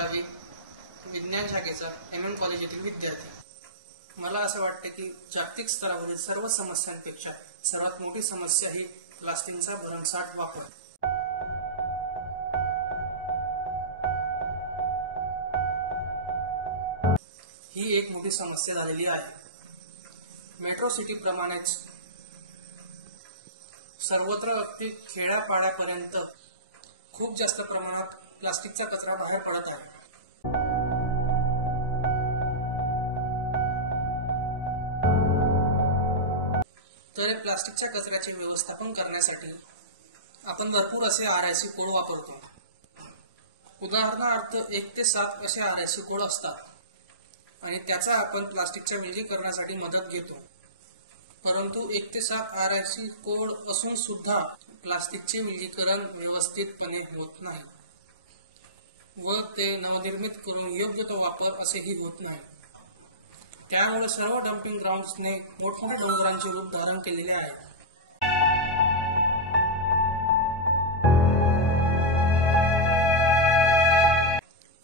विज्ञान शाखेचा MM college येथील विद्यार्थी। मला असं वाटतं की जागतिक स्तरावरील सर्व समस्यांपेक्षा सर्वात मोठी समस्या ही प्लास्टिकचा भरमसाठ वापर। ही एक मोठी समस्या झालेली आहे। मेट्रो सिटी प्रमाणेच सर्वत्र अगदी खेड्यापाड्यापर्यंत खूप जास्त प्रमाणात प्लास्टिकचा कचरा बाहेर पडत आहे। तर प्लास्टिकच्या कचऱ्याचे व्यवस्थापन करण्यासाठी आपण भरपूर असे RIC कोड वापरतो। उदाहरणार्थ 1 ते 7 असे RIC कोड असतात आणि त्याचा आपण प्लास्टिकच्या विलगीकरणासाठी मदत घेतो। परंतु 1 ते 7 RIC कोड असून सुद्धा प्लास्टिकचे विलगीकरण व्यवस्थितपणे होत नाही व ते नवनिर्मित करून योग्य तो वापर असेही होत नाही। त्यामुळे सर्व डम्पिंग ग्राउंड्सने मोठमोठ्या डोंगरांचे रूप धारण केलेले आहे।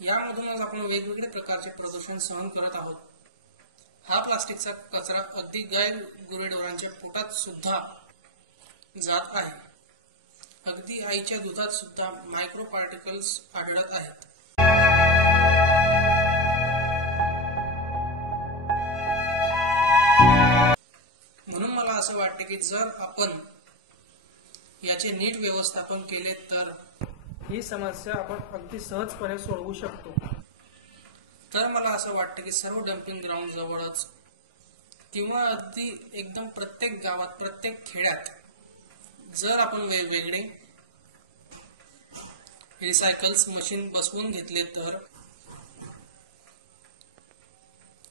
यामधूनच आपण वेगवेगळ्या प्रकारचे प्रदूषण सहन करत आहोत। हा प्लास्टिकचा कचरा अगदी गाय गुरेढोरांच्या पोटात सुद्धा जात आहे। अगदी आईच्या दुधात सुद्धा मायक्रो पार्टिकल्स आढळत आहेत। म्हणून मला असं वाटते की जर आपण याचे नीट व्यवस्थापन केले तर ही समस्या आपण अगदी सहजपणे सोडवू शकतो। तर मला असं वाटतं की सर्व डम्पिंग ग्राउंड जवळच किंवा अगदी एकदम प्रत्येक गावात प्रत्येक खेड्यात जर आपण वेगवेगळे रिसायकल्स मशीन बसवून घेतले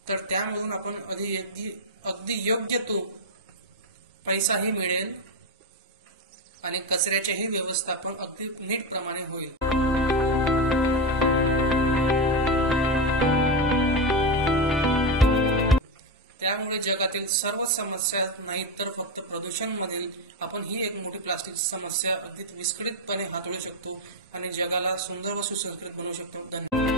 तर त्यामधून आपण अगदी योग्य तो पैसाही मिळेल आणि कचऱ्याचेही व्यवस्थापन अगदी नीट प्रमाणे होईल। त्यामुळे जगातील सर्व समस्या नाही तर फक्त प्रदूषण मधील आपण ही एक मोठी प्लास्टिकची समस्या अगदी विस्कळीतपणे हाताळू शकतो आणि जगाला सुंदर व सुसंस्कृत बनवू शकतो। धन्यवाद।